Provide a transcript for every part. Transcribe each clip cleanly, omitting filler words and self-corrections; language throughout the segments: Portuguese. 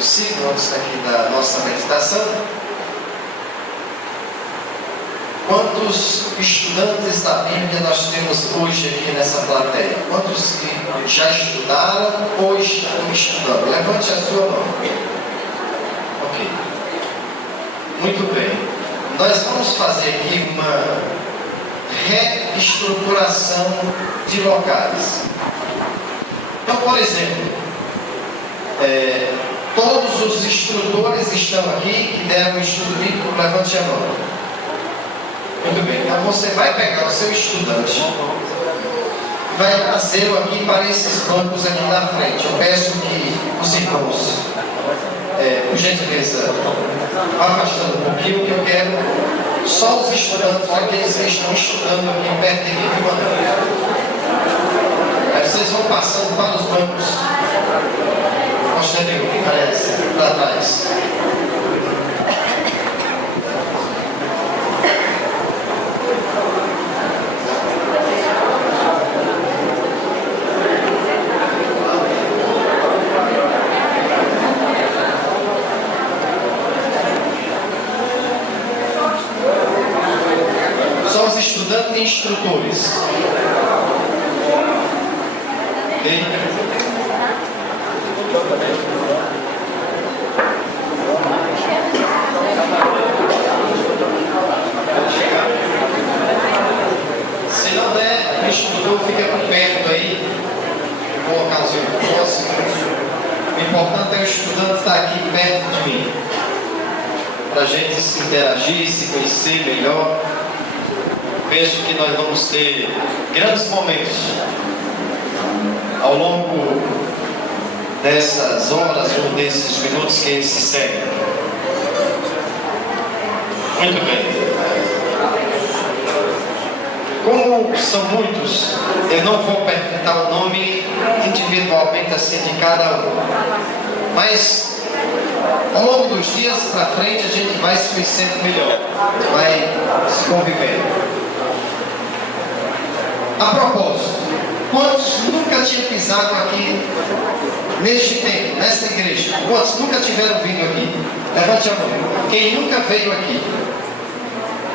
possível, antes aqui da nossa meditação. Quantos estudantes da Bíblia nós temos hoje aqui nessa plateia? Quantos que já estudaram ou estão estudando? Levante a sua mão. Ok. Muito bem. Nós vamos fazer aqui uma reestruturação de locais. Então, por exemplo, todos os instrutores estão aqui que deram o estudo bíblico, levante a mão. Muito bem, então você vai pegar o seu estudante, vai trazê-lo aqui para esses bancos aqui na frente. Eu peço que os irmãos, por gentileza, vá afastando um pouquinho, que eu quero só os estudantes, aqueles que estão estudando aqui perto de mim, aí vocês vão passando para os bancos posteriores, parece, para trás. Estudantes e instrutores. Okay? Se não der, o instrutor fica por perto aí. Vou colocar os próximos. O importante é o estudante estar aqui perto de mim, para a gente se interagir, se conhecer melhor. Penso que nós vamos ter grandes momentos ao longo dessas horas ou desses minutos que se seguem. Muito bem. Como são muitos, eu não vou perguntar o nome individualmente assim de cada um. Mas ao longo dos dias para frente a gente vai se conhecendo melhor, vai se convivendo. A propósito, quantos nunca tinham pisado aqui neste tempo, nesta igreja? Quantos nunca tiveram vindo aqui? Levante a mão. Quem nunca veio aqui?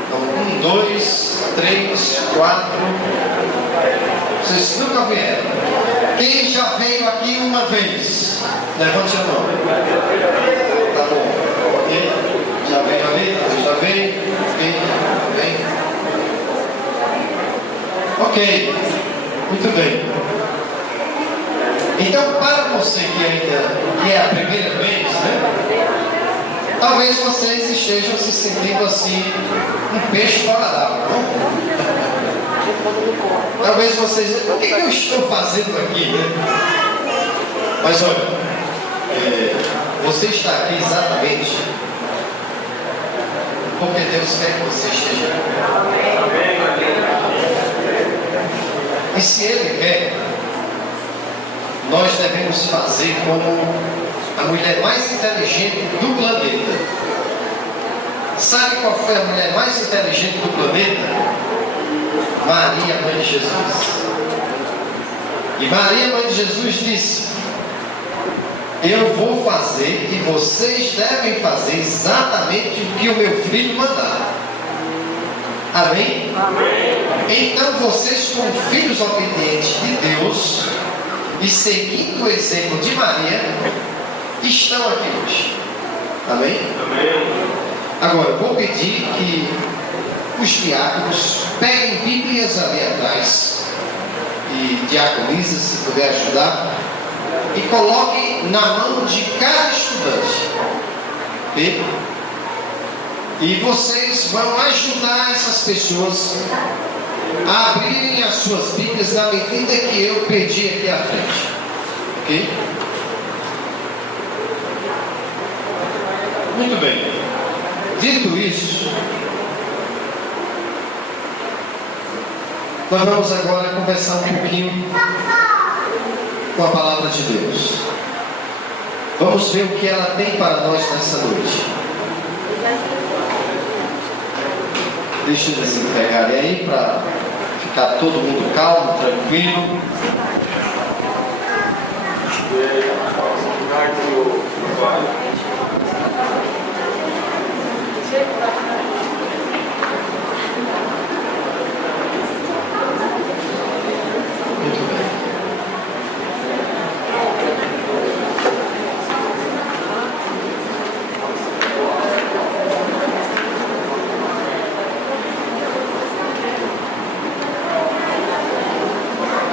Então, 1, 2, 3, 4. Vocês nunca vieram. Quem já veio aqui uma vez? Levante a mão. Tá bom. Ok? Já veio ali? Já veio? Vem. Ok, muito bem. Então, para você que é a primeira vez, né? Talvez vocês estejam se sentindo assim, um peixe fora d'água, não? Talvez vocês, o que eu estou fazendo aqui, né? Mas olha, você está aqui exatamente porque Deus quer que você esteja aqui. E se Ele quer, nós devemos fazer como a mulher mais inteligente do planeta. Sabe qual foi a mulher mais inteligente do planeta? Maria, mãe de Jesus. E Maria, mãe de Jesus, disse: eu vou fazer e vocês devem fazer exatamente o que o meu filho mandar. Amém? Amém? Então vocês, como filhos obedientes de Deus e seguindo o exemplo de Maria, estão aqui hoje. Amém? Amém. Agora, eu vou pedir que os diáconos peguem Bíblias ali atrás, e diaconisa, se puder ajudar, e coloquem na mão de cada estudante. E vocês vão ajudar essas pessoas a abrirem as suas Bíblias na medida que eu pedi aqui à frente. Ok? Muito bem. Dito isso, nós vamos agora conversar um pouquinho com a palavra de Deus. Vamos ver o que ela tem para nós nessa noite. Deixa eles se pegarem aí para ficar todo mundo calmo, tranquilo. Muito bem.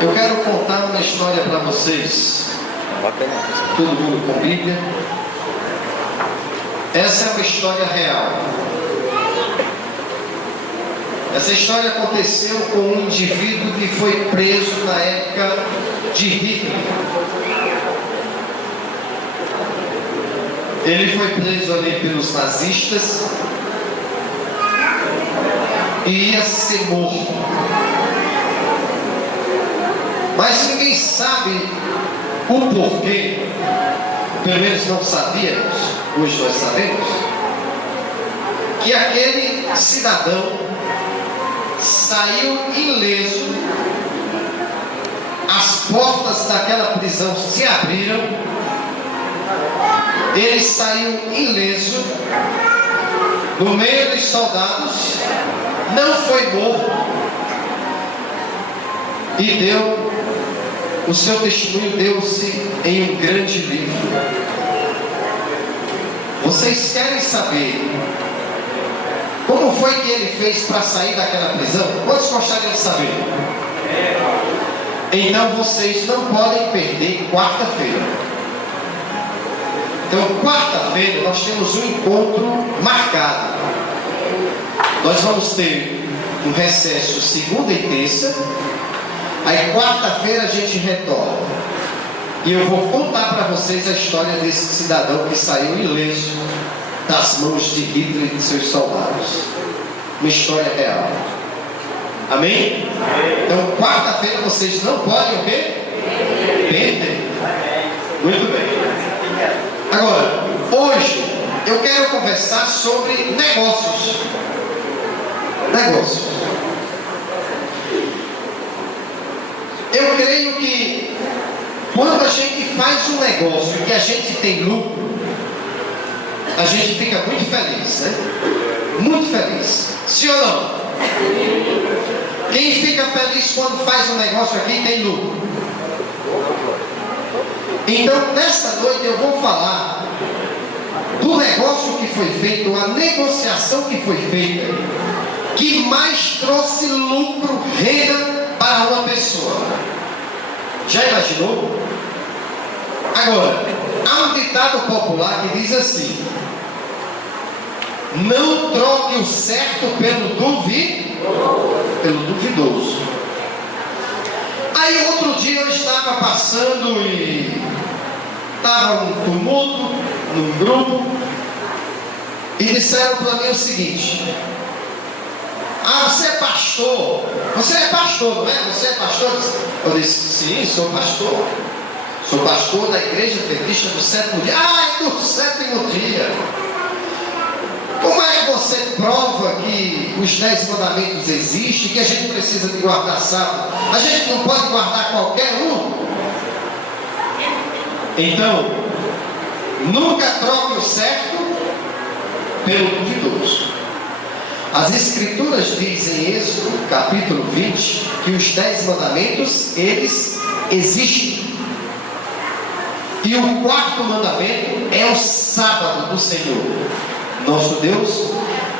Eu quero contar uma história para vocês. Todo mundo com Bíblia. Essa é uma história real. Essa história aconteceu com um indivíduo que foi preso na época de Hitler. Ele foi preso ali pelos nazistas e ia ser morto. Mas ninguém sabe o porquê. Pelo menos não sabíamos, hoje nós sabemos, que aquele cidadão saiu ileso, as portas daquela prisão se abriram, ele saiu ileso, no meio dos soldados, não foi morto e deu o seu testemunho, deu-se em um grande livro. Vocês querem saber como foi que ele fez para sair daquela prisão? Quantos gostariam de saber? Então vocês não podem perder quarta-feira. Então quarta-feira nós temos um encontro marcado. Nós vamos ter um recesso segunda e terça. Aí quarta-feira a gente retorna. E eu vou contar para vocês a história desse cidadão que saiu ileso das mãos de Hitler e de seus soldados. Uma história real. Amém? Então quarta-feira vocês não podem o quê? Perder. Muito bem. Agora, hoje eu quero conversar sobre negócios. Negócios. Eu creio que quando a gente faz um negócio e que a gente tem lucro, a gente fica muito feliz, né? Muito feliz. Sim ou não? Quem fica feliz quando faz um negócio aqui e tem lucro? Então, nesta noite eu vou falar do negócio que foi feito, a negociação que foi feita, que mais trouxe lucro, renda para uma pessoa. Já imaginou? Agora, há um ditado popular que diz assim: não troque o certo pelo duvidoso. Aí outro dia eu estava passando e estava um tumulto num grupo e disseram para mim o seguinte: ah, você é pastor? Você é pastor, não é? Você é pastor? Eu disse: sim, sou pastor. Sou pastor da Igreja Adventista do sétimo dia. Ah, é do sétimo dia. Como é que você prova que os 10 mandamentos existem, que a gente precisa de guardar sábado? A gente não pode guardar qualquer um? Então, nunca troque o certo pelo duvidoso. As Escrituras dizem em Êxodo, capítulo 20, que os 10 mandamentos, eles existem. E o quarto mandamento é o sábado do Senhor, nosso Deus,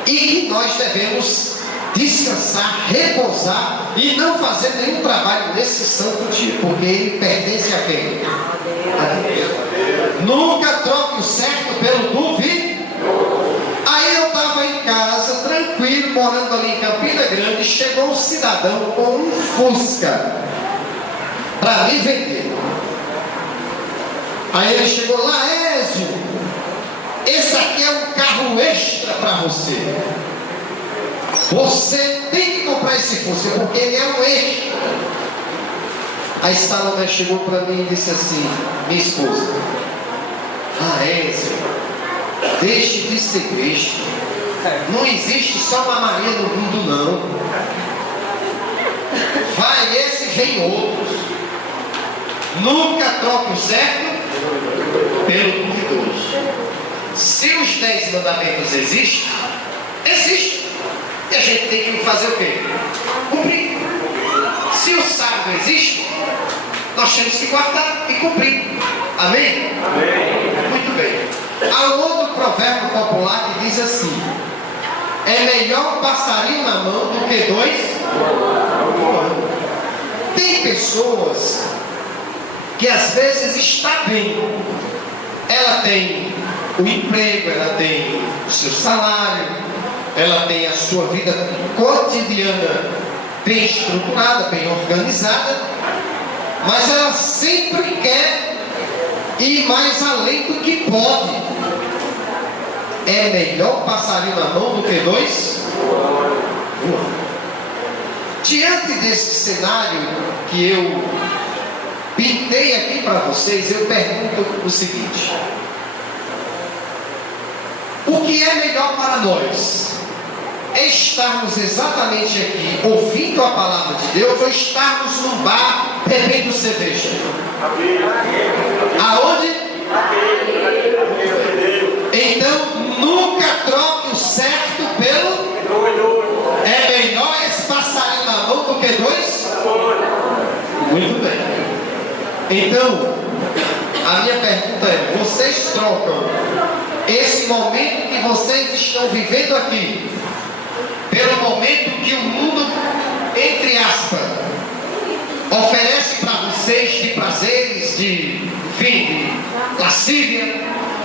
e que nós devemos descansar, repousar e não fazer nenhum trabalho nesse santo dia, porque ele pertence a quem? A Deus. Nunca troque o certo pelo duvidoso. Aí eu estava em casa, tranquilo, morando ali em Campina Grande, chegou um cidadão com um Fusca para me vender. Aí ele chegou: Laésio, esse aqui é um carro extra para você. Você tem que comprar esse Fusca, porque ele é um extra. Aí Salomé chegou para mim e disse assim: minha esposa, Laésio, deixe de ser besta. Não existe só uma Maria no mundo, não. Vai esse, vem outros. Nunca troque o certo pelo duvidoso. Se os 10 mandamentos existem, E a gente tem que fazer o quê? Cumprir. Se o sábado existe, nós temos que guardar e cumprir. Amém? Amém. Muito bem. Há um outro provérbio popular que diz assim: é melhor um passarinho na mão do que dois. Tem pessoas que às vezes está bem. Ela tem o emprego, ela tem o seu salário, ela tem a sua vida cotidiana bem estruturada, bem organizada, mas ela sempre quer ir mais além do que pode. É melhor passarinho na mão do que dois voando. Diante desse cenário que eu pintei aqui para vocês, eu pergunto o seguinte: o que é melhor para nós? É estarmos exatamente aqui ouvindo a palavra de Deus, ou estarmos num bar bebendo cerveja? Aonde? Então nunca troque o certo pelo. É melhor esse passarinho na mão do que dois? Muito bem. Então, a minha pergunta é: vocês trocam esse momento que vocês estão vivendo aqui pelo momento que o mundo, entre aspas, oferece para vocês de prazeres, de lascívia?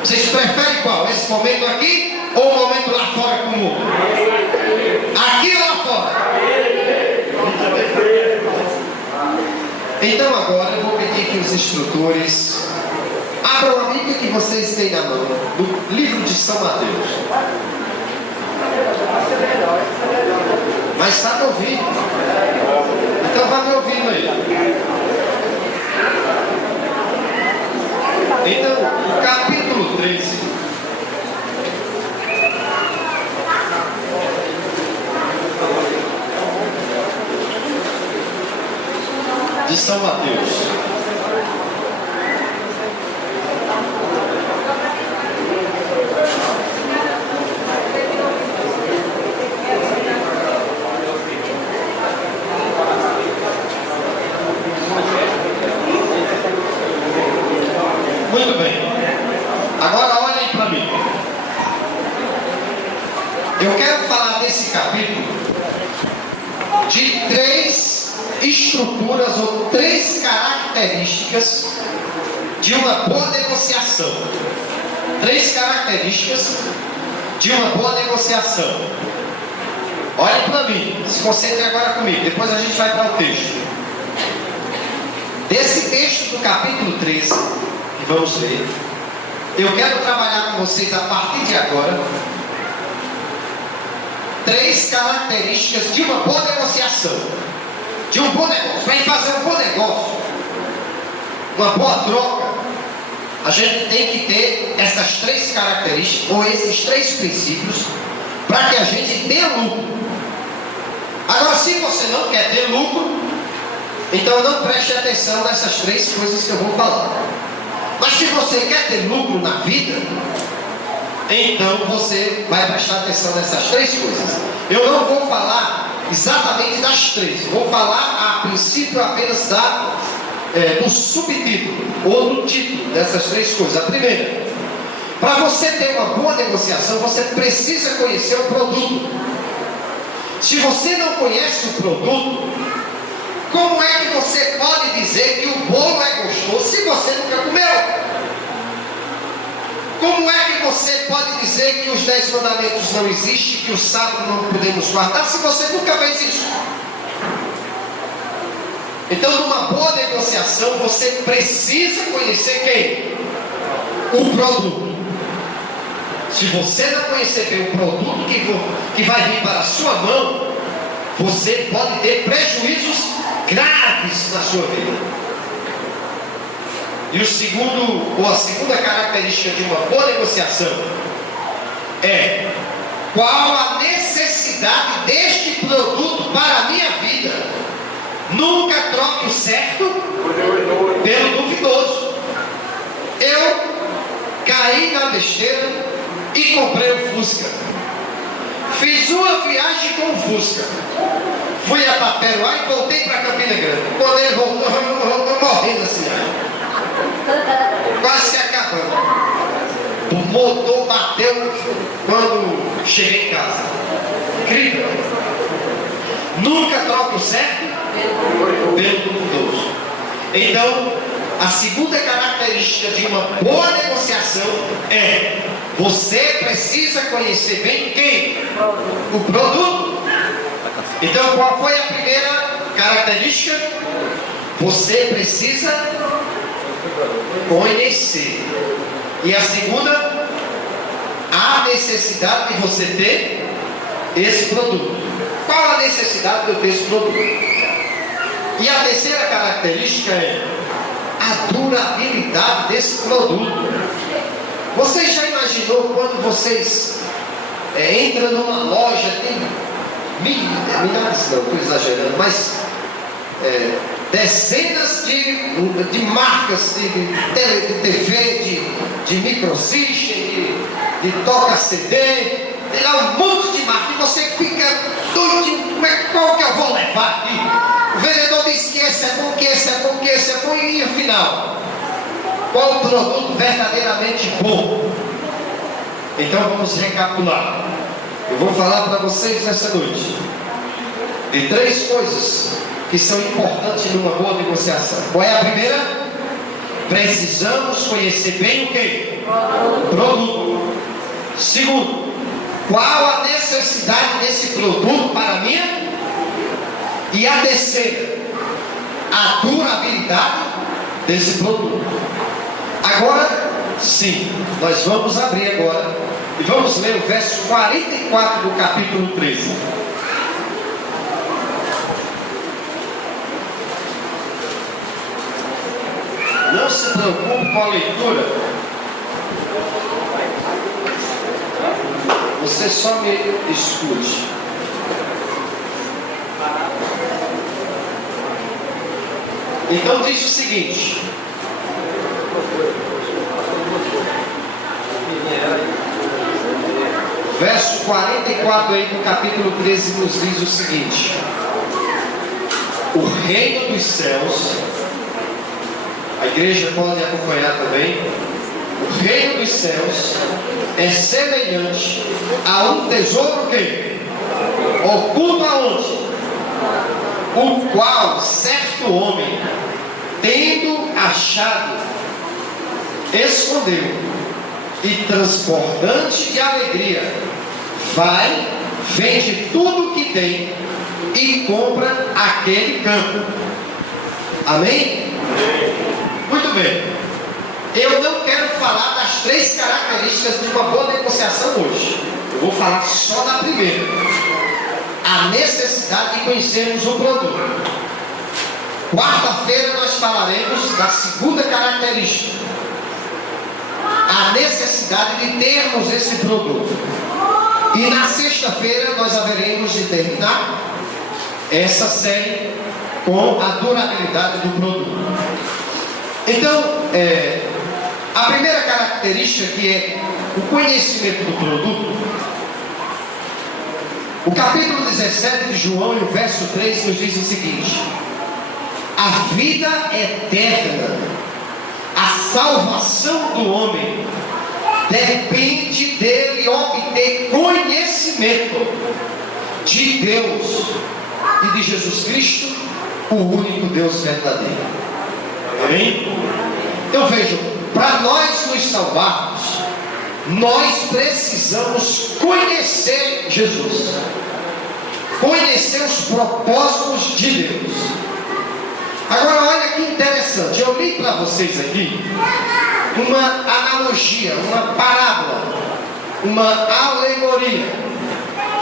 Vocês preferem qual? Esse momento aqui ou o momento lá fora com o mundo? Aqui ou lá fora? Então agora eu vou pedir que os instrutores abram a Bíblia que vocês têm na mão, do livro de São Mateus. Mas está me ouvindo? Então vá me ouvindo aí. Então, o capítulo 13. De São Mateus. Muito bem. Agora olhem para mim. Eu quero falar desse capítulo de três estruturas ou três características de uma boa negociação. Três características de uma boa negociação. Olhem para mim, se concentrem agora comigo, depois a gente vai para o texto. Desse texto do capítulo 13, que vamos ler, eu quero trabalhar com vocês a partir de agora três características de uma boa negociação. De um bom negócio. Para fazer um bom negócio, uma boa troca, a gente tem que ter essas três características, ou esses três princípios, para que a gente tenha lucro. Agora, se você não quer ter lucro, então não preste atenção nessas três coisas que eu vou falar. Mas se você quer ter lucro na vida, então você vai prestar atenção nessas três coisas. Eu não vou falar exatamente das três, vou falar a princípio apenas do subtítulo ou do título dessas três coisas. A primeira: para você ter uma boa negociação, você precisa conhecer o produto. Se você não conhece o produto, como é que você pode dizer que o bolo é gostoso se você nunca comeu? Como é que você pode dizer que os 10 mandamentos não existem, que o sábado não podemos guardar, se você nunca fez isso? Então, numa boa negociação, você precisa conhecer quem? O produto. Se você não conhecer bem o produto que vai vir para a sua mão, você pode ter prejuízos graves na sua vida. E a segunda característica de uma boa negociação é: qual a necessidade deste produto para a minha vida? Nunca troque o certo pelo duvidoso. Eu caí na besteira e comprei o Fusca. Fiz uma viagem com o busca. Fui a Taperoá e voltei para Campina Grande. Quando ele voltou, eu morrendo assim, quase se acabando. O motor bateu quando cheguei em casa. Incrível. Nunca troca o certo pelo duvidoso. Então, a segunda característica de uma boa negociação é: você precisa conhecer bem quem? O produto. Então, qual foi a primeira característica? Você precisa conhecer. E a segunda, a necessidade de você ter esse produto. Qual a necessidade de eu ter esse produto? E a terceira característica é a durabilidade desse produto. Você já imaginou quando vocês entram numa loja, tem milhares, não estou exagerando, mas dezenas de marcas de TV, de microsystem, de toca-CD, tem lá um monte de marcas, e você fica doidinho, qual que eu vou levar aqui? O vendedor diz que esse é bom, que esse é bom, que esse é bom, e afinal, qual o produto verdadeiramente bom? Então vamos recapitular. Eu vou falar para vocês nessa noite de 3 coisas que são importantes numa boa negociação. Qual é a primeira? Precisamos conhecer bem o que? O produto. Segundo, qual a necessidade desse produto para a minha? E a terceira, a durabilidade desse produto. Agora, sim, nós vamos abrir agora e vamos ler o verso 44 do capítulo 13. Não se preocupe com a leitura. Você só me escute. Então diz o seguinte: verso 44 aí do capítulo 13 nos diz o seguinte: o reino dos céus, a igreja pode acompanhar também, o reino dos céus é semelhante a um tesouro que oculto aonde? O qual certo homem, tendo achado, escondeu, e transbordante de alegria, vai, vende tudo o que tem e compra aquele campo. Amém? Muito bem. Eu não quero falar das 3 características de uma boa negociação hoje. Eu vou falar só da primeira: a necessidade de conhecermos o produto. Quarta-feira nós falaremos da segunda característica: a necessidade de termos esse produto. E na sexta-feira nós haveremos de terminar essa série com a durabilidade do produto. Então, a primeira característica, que é o conhecimento do produto, o capítulo 17 de João, e o verso 3, nos diz o seguinte: a vida eterna, a salvação do homem, depende dele obter conhecimento de Deus e de Jesus Cristo, o único Deus verdadeiro. Amém? Então vejam, para nós nos salvarmos, nós precisamos conhecer Jesus, conhecer os propósitos de Deus. Agora olha que interessante, eu li para vocês aqui uma analogia, uma parábola, uma alegoria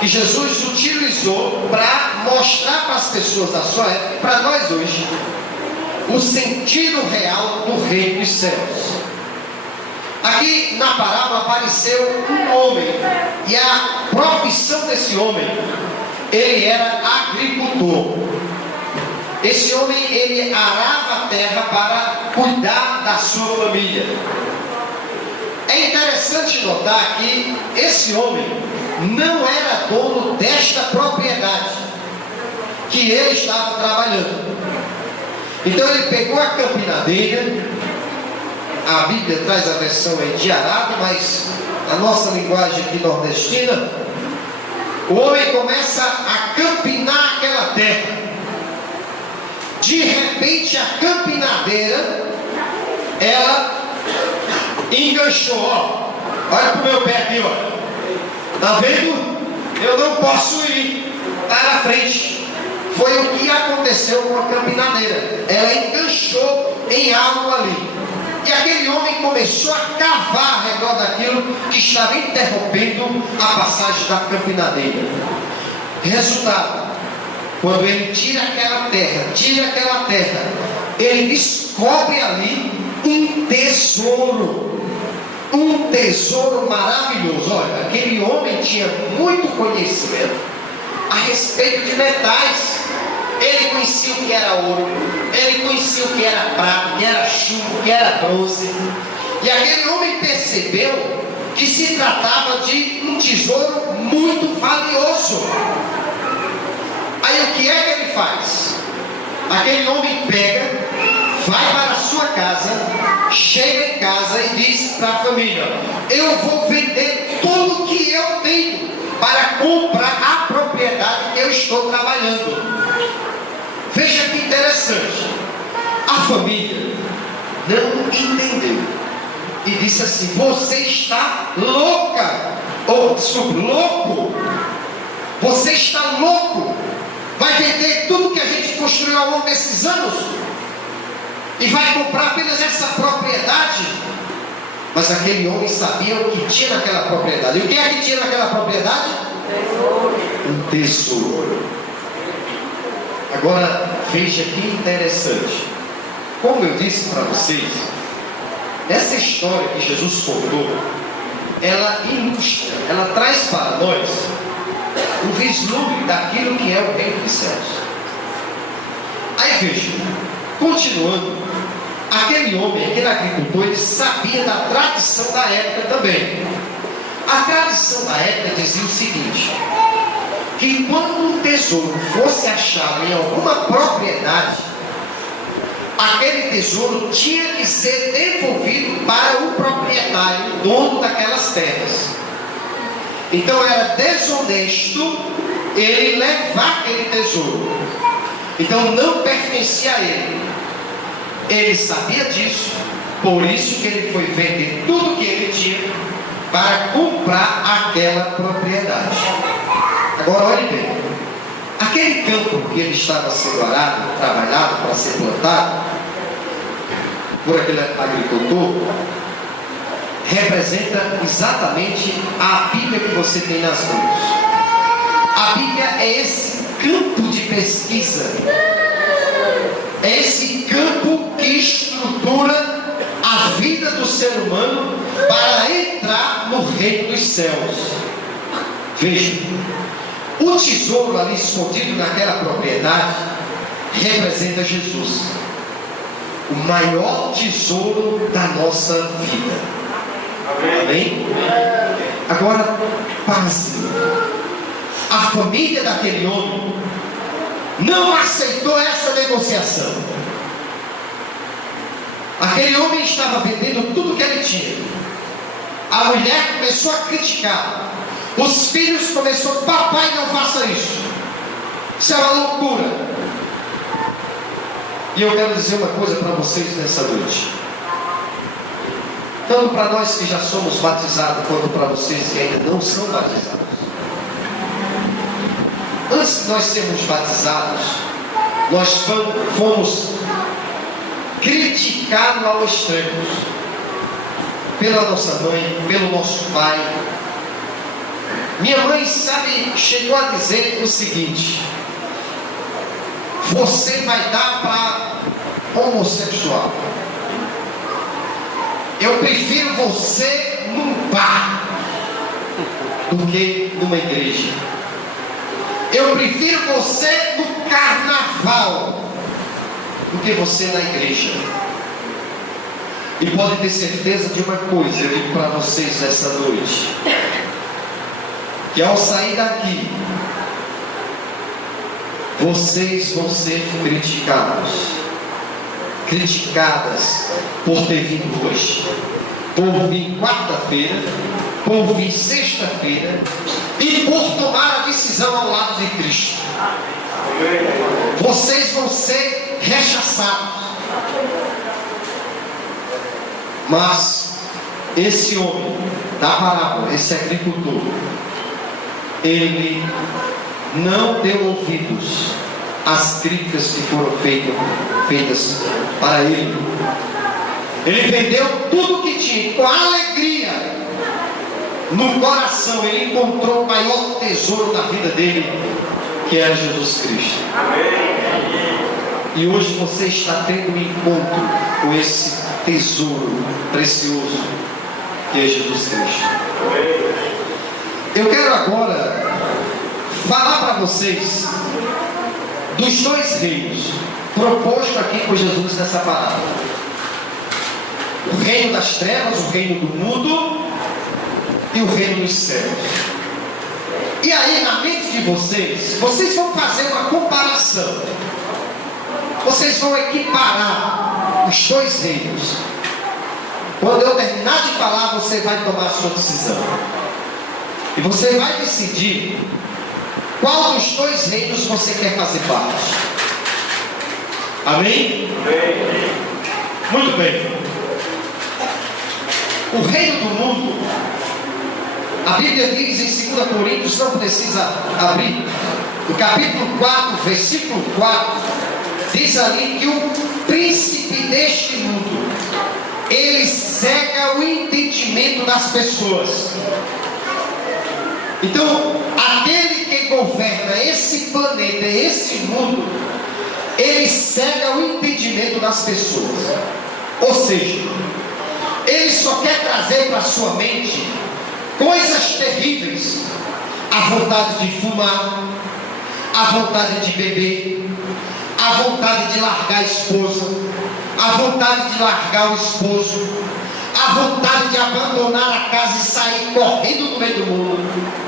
que Jesus utilizou para mostrar para as pessoas da sua época e para nós hoje o sentido real do reino dos céus. Aqui na parábola apareceu um homem, e a profissão desse homem, ele era agricultor. Esse homem, ele arava a terra para cuidar da sua família. É interessante notar que esse homem não era dono desta propriedade. que ele estava trabalhando. Então ele pegou a campinadeira, a Bíblia traz a versão aí de arado, mas a nossa linguagem aqui nordestina, o homem começa a campinar aquela terra. De repente a campinadeira, ela enganchou, ó. Olha pro meu pé aqui, ó. Tá vendo? Eu não posso ir. Tá na frente. Foi o que aconteceu com a campinadeira. Ela enganchou em algo ali. E aquele homem começou a cavar ao redor daquilo que estava interrompendo a passagem da campinadeira. Resultado: quando ele tira aquela terra, ele descobre ali um tesouro maravilhoso. Olha, aquele homem tinha muito conhecimento a respeito de metais. Ele conhecia o que era ouro, ele conhecia o que era prata, o que era chumbo, o que era bronze. E aquele homem percebeu que se tratava de um tesouro muito valioso. Aí o que é que ele faz? Aquele homem pega, vai para a sua casa, chega em casa e diz para a família: eu vou vender tudo o que eu tenho para comprar a propriedade que eu estou trabalhando. Veja que interessante. A família não entendeu e disse assim: você está louca, louco. Você está louco. Vai vender tudo que a gente construiu ao longo desses anos e vai comprar apenas essa propriedade? Mas aquele homem sabia o que tinha naquela propriedade. E o que é que tinha naquela propriedade? Um tesouro. Agora veja que interessante. Como eu disse para vocês, essa história que Jesus contou, ela ilustra, ela traz para nós um vislumbre daquilo que é o reino dos céus. Aí veja, continuando, aquele homem, aquele agricultor, ele sabia da tradição da época também. A tradição da época dizia o seguinte: que quando um tesouro fosse achado em alguma propriedade, aquele tesouro tinha que ser devolvido para o proprietário, dono daquelas terras. Então era desonesto ele levar aquele tesouro. Então não pertencia a ele. Ele sabia disso, por isso que ele foi vender tudo que ele tinha para comprar aquela propriedade. Agora olhe bem, aquele campo que ele estava sendo arado, trabalhado para ser plantado por aquele agricultor, representa exatamente a Bíblia que você tem nas mãos. A Bíblia é esse campo de pesquisa, é esse campo que estrutura a vida do ser humano para entrar no reino dos céus. Veja, o tesouro ali escondido naquela propriedade representa Jesus, o maior tesouro da nossa vida. Amém? Agora, passe. A família daquele homem não aceitou essa negociação. Aquele homem estava vendendo tudo que ele tinha. A mulher começou a criticar. Os filhos começaram: papai, não faça isso. Isso é uma loucura. E eu quero dizer uma coisa para vocês nessa noite. Tanto para nós que já somos batizados, quanto para vocês que ainda não são batizados. Antes de nós sermos batizados, nós fomos criticados ao extremo pela nossa mãe, pelo nosso pai. Minha mãe, sabe, chegou a dizer o seguinte: você vai dar para homossexual. Eu prefiro você num bar do que numa igreja. Eu prefiro você no carnaval do que você na igreja. E pode ter certeza de uma coisa, eu digo para vocês essa noite: que ao sair daqui, vocês vão ser criticados, criticadas por ter vindo hoje, por vir quarta-feira, por vir sexta-feira e por tomar a decisão ao lado de Cristo. Vocês vão ser rechaçados. Mas esse homem da parábola, esse agricultor, ele não deu ouvidos às críticas que foram feitas para ele. Ele vendeu tudo que tinha com alegria. No coração ele encontrou o maior tesouro da vida dele, que era Jesus Cristo. E hoje você está tendo um encontro com esse tesouro precioso que é Jesus Cristo. Eu quero agora falar para vocês dos dois reinos proposto aqui por Jesus nessa palavra: o reino das trevas, o reino do mundo e o reino dos céus. E aí, na mente de vocês vão fazer uma comparação, vocês vão equiparar os dois reinos. Quando eu terminar de falar, você vai tomar a sua decisão e você vai decidir qual dos dois reinos você quer fazer parte. Amém? Muito bem. O reino do mundo, a Bíblia diz em 2 Coríntios, não precisa abrir, no capítulo 4, versículo 4, diz ali que o príncipe deste mundo, ele cega o entendimento das pessoas. Então, aquele que governa esse planeta, esse mundo, ele cega o entendimento das pessoas. Ou seja, ele só quer trazer para a sua mente coisas terríveis: a vontade de fumar, a vontade de beber, a vontade de largar a esposa, a vontade de largar o esposo, a vontade de abandonar a casa e sair correndo no meio do mundo.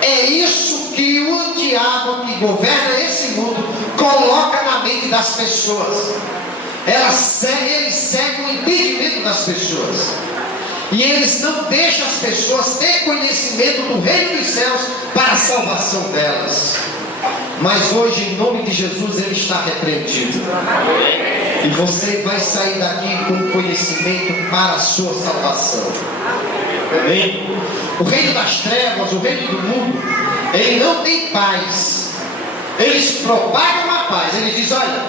É isso que o diabo, que governa esse mundo, coloca na mente das pessoas. Ele cega o entendimento das pessoas, e eles não deixam as pessoas ter conhecimento do reino dos céus para a salvação delas. Mas hoje, em nome de Jesus, ele está repreendido, e você vai sair daqui com conhecimento para a sua salvação. Amém? O reino das trevas, o reino do mundo, ele não tem paz. Eles propagam a paz. Eles dizem: olha,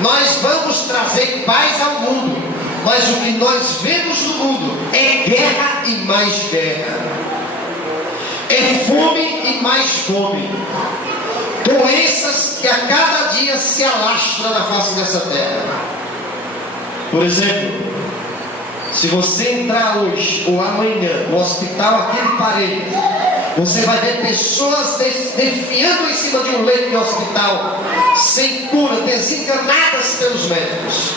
nós vamos trazer paz ao mundo, mas o que nós vemos no mundo é guerra e mais guerra, é fome e mais fome, doenças que a cada dia se alastram na face dessa terra. Por exemplo, se você entrar hoje ou amanhã no hospital aqui em Parelhas, você vai ver pessoas desfiando em cima de um leito de hospital, sem cura, desencanadas pelos médicos.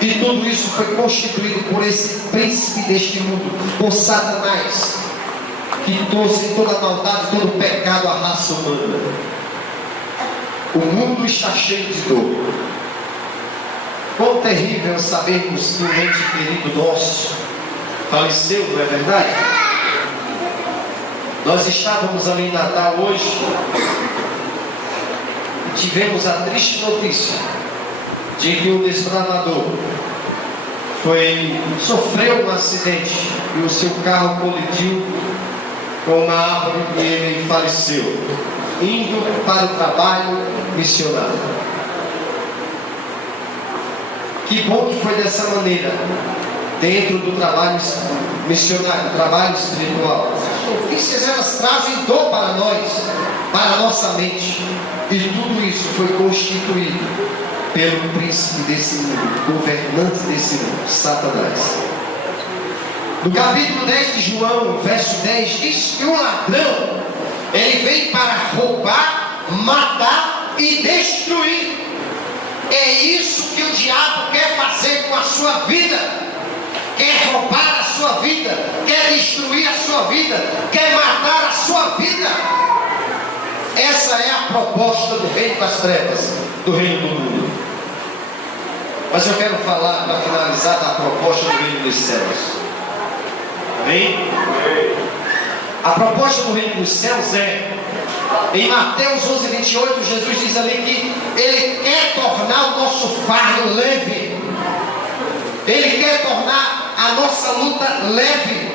E tudo isso foi constituído por esse príncipe deste mundo, por Satanás, que trouxe toda a maldade, todo o pecado à raça humana. O mundo está cheio de dor. Quão terrível sabermos que um ente querido nosso faleceu, não é verdade? Nós estávamos ali em Natal hoje e tivemos a triste notícia de que o desbravador sofreu um acidente e o seu carro colidiu com uma árvore e ele faleceu, indo para o trabalho missionário. Que bom que foi dessa maneira, dentro do trabalho missionário, do trabalho espiritual. As notícias, elas trazem dor para nós, para a nossa mente, e tudo isso foi constituído pelo príncipe desse mundo, governante desse mundo, Satanás. No capítulo 10 de João, verso 10, diz que o ladrão, ele vem para roubar, matar e destruir. É isso que o diabo quer fazer com a sua vida. Quer roubar a sua vida, quer destruir a sua vida, quer matar a sua vida. Essa é a proposta do reino das trevas, do reino do mundo. Mas eu quero falar, para finalizar, da proposta do reino dos céus. Amém? A proposta do reino dos céus é, em Mateus 11, 28, Jesus diz ali que Ele quer tornar o nosso fardo leve. Ele quer tornar a nossa luta leve.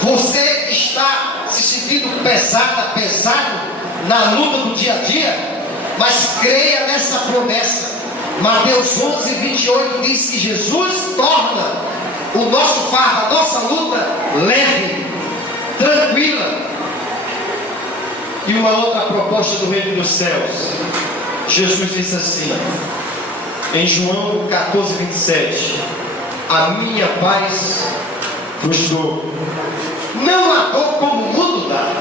Você está se sentindo pesado na luta do dia a dia, mas creia nessa promessa. Mateus 11, 28 diz que Jesus torna o nosso fardo, a nossa luta leve, tranquila. E uma outra proposta do reino dos céus, Jesus disse assim, em João 14, 27, a minha paz vos dou, não a dou como o mundo dá.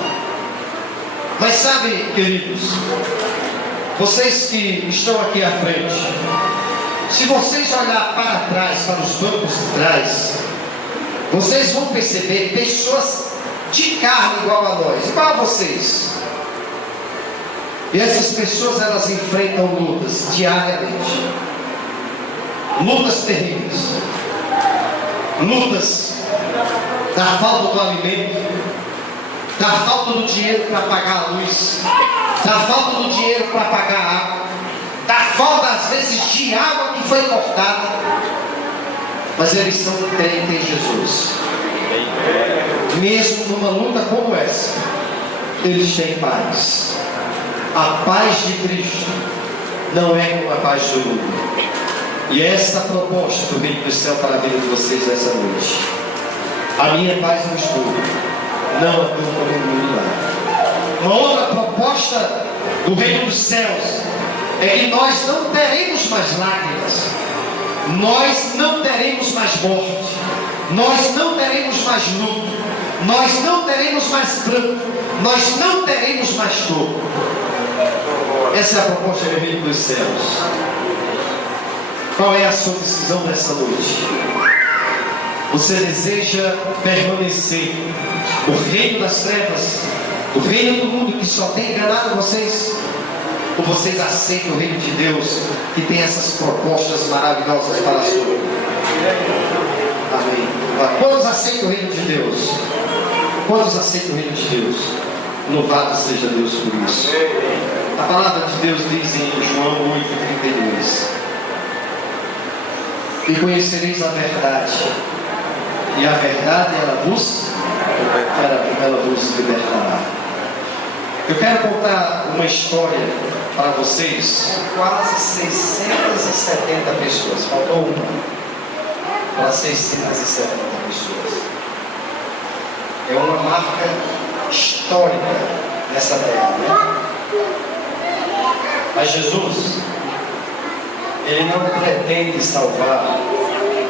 Mas sabe, queridos, vocês que estão aqui à frente, se vocês olhar para trás, para os bancos de trás, vocês vão perceber pessoas de carne igual a nós, igual a vocês. E essas pessoas, elas enfrentam lutas diariamente, lutas terríveis, lutas da falta do alimento, da falta do dinheiro para pagar a luz, da falta do dinheiro para pagar a água, da falta às vezes de água que foi cortada. Mas eles são crentes em Jesus. Mesmo numa luta como essa, eles têm paz. A paz de Cristo não é como a paz do mundo. E essa proposta do reino do céu para a vida de vocês essa noite. A minha paz vos dou, não a dou como o mundo dá. Uma outra proposta do reino dos céus é que nós não teremos mais lágrimas, nós não teremos mais morte, nós não teremos mais luto, nós não teremos mais pranto, nós não teremos mais dor. Essa é a proposta do reino dos céus. Qual é a sua decisão nessa noite? Você deseja permanecer no reino das trevas, o reino do mundo que só tem enganado vocês? Ou vocês aceitam o reino de Deus, que tem essas propostas maravilhosas para a sua vida? Amém. Quantos aceitam o reino de Deus? Quantos aceitam o reino de Deus? Louvado seja Deus por isso. A palavra de Deus diz em João 8,32: e conhecereis a verdade, e a verdade ela vos libertará. Eu quero contar uma história para vocês. Quase 670 pessoas, faltou uma para 670 pessoas. É uma marca histórica nessa terra, né? Mas Jesus, Ele não pretende salvar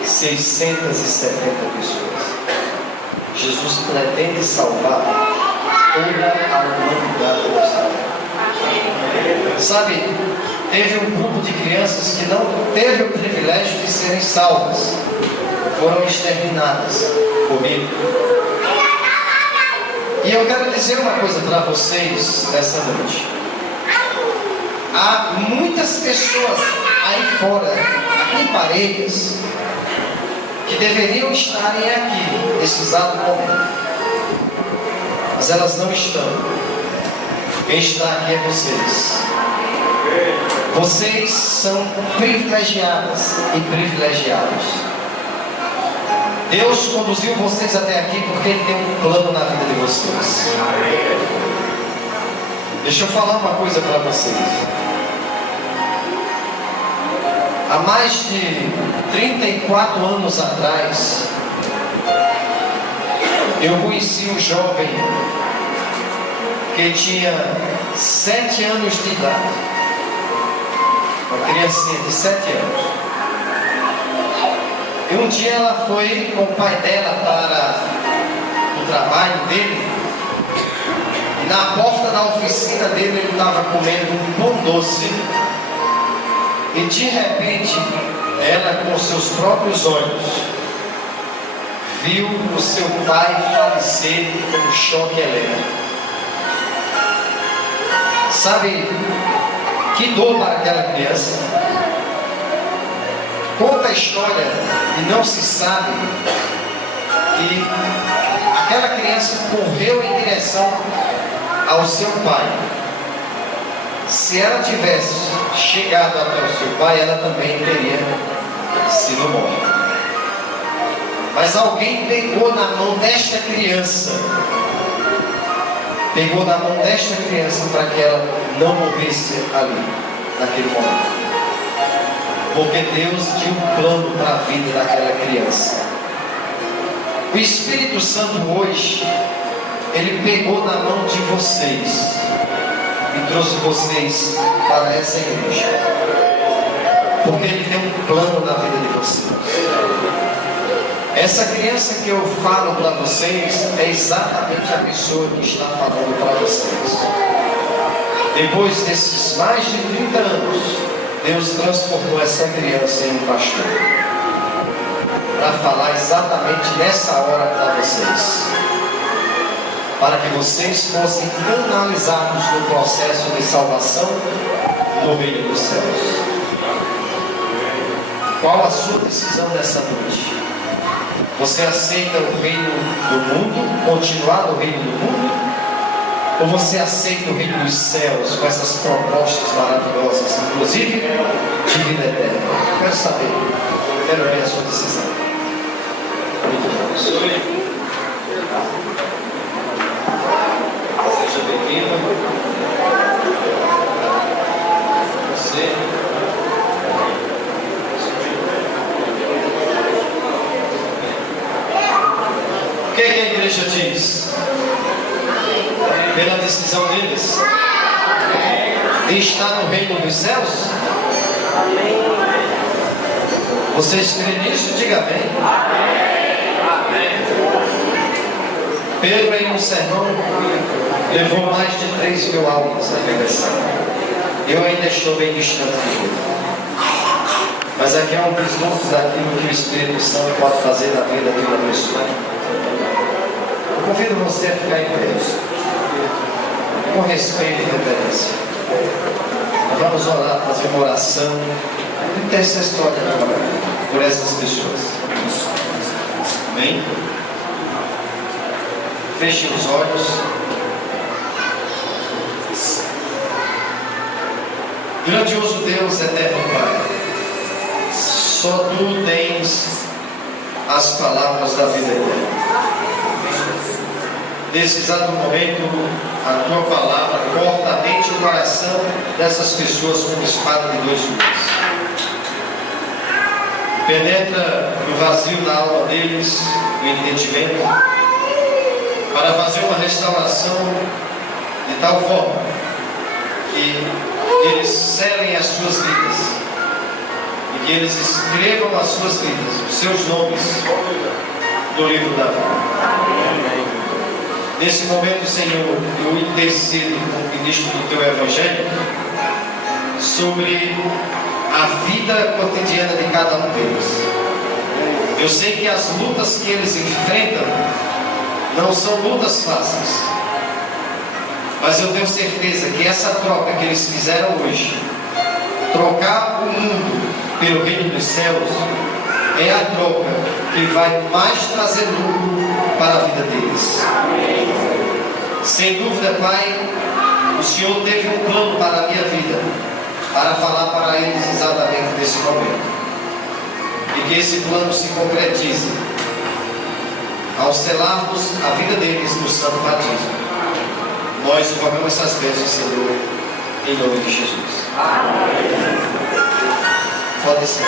670 pessoas. Jesus pretende salvar toda a humanidade desta terra. Sabe, teve um grupo de crianças que não teve o privilégio de serem salvas, foram exterminadas por mim. E eu quero dizer uma coisa para vocês nessa noite. Há muitas pessoas aí fora, aqui em Parelhas, que deveriam estarem aqui nesse exato momento, mas elas não estão. Quem está aqui é vocês. Vocês são privilegiadas e privilegiados. Deus conduziu vocês até aqui porque Ele tem um plano na vida de vocês. Deixa eu falar uma coisa para vocês. Há mais de 34 anos atrás, eu conheci um jovem que tinha 7 anos de idade. Uma criancinha de 7 anos. E um dia ela foi com o pai dela para o trabalho dele. E na porta da oficina dele ele estava comendo um pão doce. E de repente, ela com seus próprios olhos viu o seu pai falecer pelo choque elétrico. Sabe que dor para aquela criança? Conta a história e não se sabe que aquela criança correu em direção ao seu pai. Se ela tivesse chegado até o seu pai, ela também teria sido morta. Mas alguém pegou na mão desta criança, para que ela não morresse ali, naquele momento. Porque Deus tinha um plano para a vida daquela criança. O Espírito Santo hoje, Ele pegou na mão de vocês e trouxe vocês para essa igreja. Porque Ele tem um plano na vida de vocês. Essa criança que eu falo para vocês é exatamente a pessoa que está falando para vocês. Depois desses mais de 30 anos, Deus transformou essa criança em um pastor para falar exatamente nessa hora para vocês, para que vocês fossem canalizados no processo de salvação no reino dos céus. Qual a sua decisão nessa noite? Você aceita o reino do mundo, continuar no reino do mundo? Ou você aceita o reino dos céus com essas propostas maravilhosas, inclusive de vida eterna? Quero saber, quero ver a sua decisão. Seja bem-vindo. Você. O que a igreja diz? Pela decisão deles de estar no reino dos céus? Vocês creem nisso? Diga amém. Pedro, em um sermão, levou mais de 3.000 almas na pregação. Eu ainda estou bem distante de Deus. Mas aqui é um vislumbre daquilo que o Espírito Santo pode fazer na vida de uma pessoa. Eu convido você a ficar em pé, com respeito e reverência. Vamos orar, fazer uma oração intercessória por essas pessoas. Amém? Feche os olhos. Grandioso Deus, eterno Pai, só Tu tens as palavras da vida eterna. Nesse exato momento, a Tua palavra corta a mente e o coração dessas pessoas como espada de dois gumes. Penetra no vazio da alma deles, o entendimento, para fazer uma restauração de tal forma que eles selem as suas vidas e que eles escrevam as suas vidas, os seus nomes, no livro da vida. Nesse momento, Senhor, eu intercedo como ministro do Teu Evangelho sobre a vida cotidiana de cada um deles. Eu sei que as lutas que eles enfrentam não são lutas fáceis, mas eu tenho certeza que essa troca que eles fizeram hoje, trocar o mundo pelo reino dos céus, é a troca que vai mais trazer lucro para a vida deles. Sem dúvida, Pai, o Senhor teve um plano para a minha vida, para falar para eles exatamente nesse momento, e que esse plano se concretize ao selarmos a vida deles no santo batismo. Nós rogamos essas bênçãos, Senhor, em nome de Jesus. Amém. Pode ser.